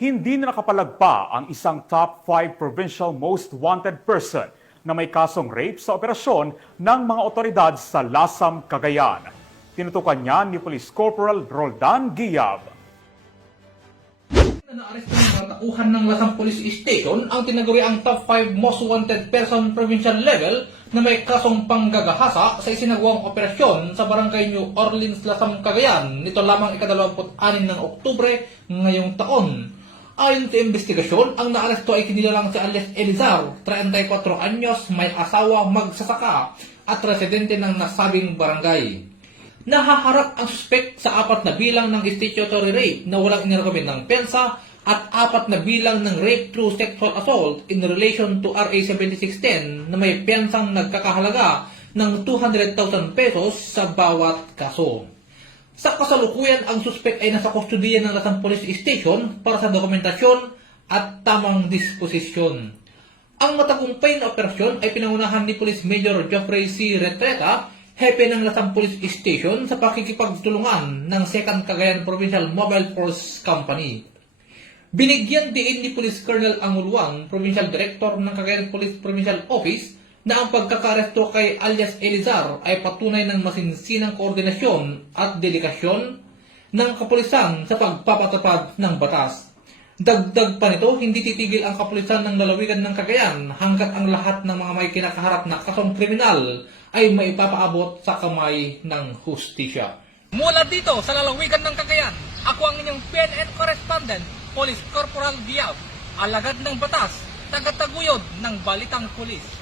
Hindi na nakapalagpa ang isang top 5 provincial most wanted person na may kasong rape sa operasyon ng mga otoridad sa Lasam, Cagayan. Tinutukan niya ni Police Corporal Roldan Giab. Na-aresto ng mga tauhan ng Lasam Police Station ang tinaguri ang top 5 most wanted person provincial level na may kasong panggagahasa sa isinagawang operasyon sa Barangay New Orleans, Lasam, Cagayan nito lamang ika-26 ng Oktubre ngayong taon. Ayon sa investigasyon, ang naaresto ay kinilalang si alias Elizar, 34 anyos, may asawa, magsasaka at residente ng nasabing barangay. Nahaharap ang suspect sa 4 na bilang ng statutory rape na walang inirekomend ng pensa at 4 na bilang ng rape through sexual assault in relation to RA 7610 na may pensang nagkakahalaga ng 200,000 pesos sa bawat kaso. Sa kasalukuyan, ang suspect ay nasa kustudiya ng Lasam Police Station para sa dokumentasyon at tamang disposisyon. Ang matagumpay na operasyon ay pinangunahan ni Police Major Geoffrey C. Retreta, hepe ng Lasam Police Station sa pakikipagtulungan ng 2nd Cagayan Provincial Mobile Force Company. Binigyan din ni Police Colonel Anguluan, Provincial Director ng Cagayan Police Provincial Office, na ang pagkakaresto kay alias Elizar ay patunay ng masinsinang koordinasyon at dedikasyon ng kapulisan sa pagpapatupad ng batas. Dagdag pa nito, hindi titigil ang kapulisan ng lalawigan ng Cagayan hanggat ang lahat ng mga may kinakaharap na kasong kriminal ay maipapaabot sa kamay ng hustisya. Mula dito sa lalawigan ng Cagayan, ako ang inyong PNN correspondent, Police Corporal Giab, alagad ng batas, tagataguyod ng Balitang Pulis.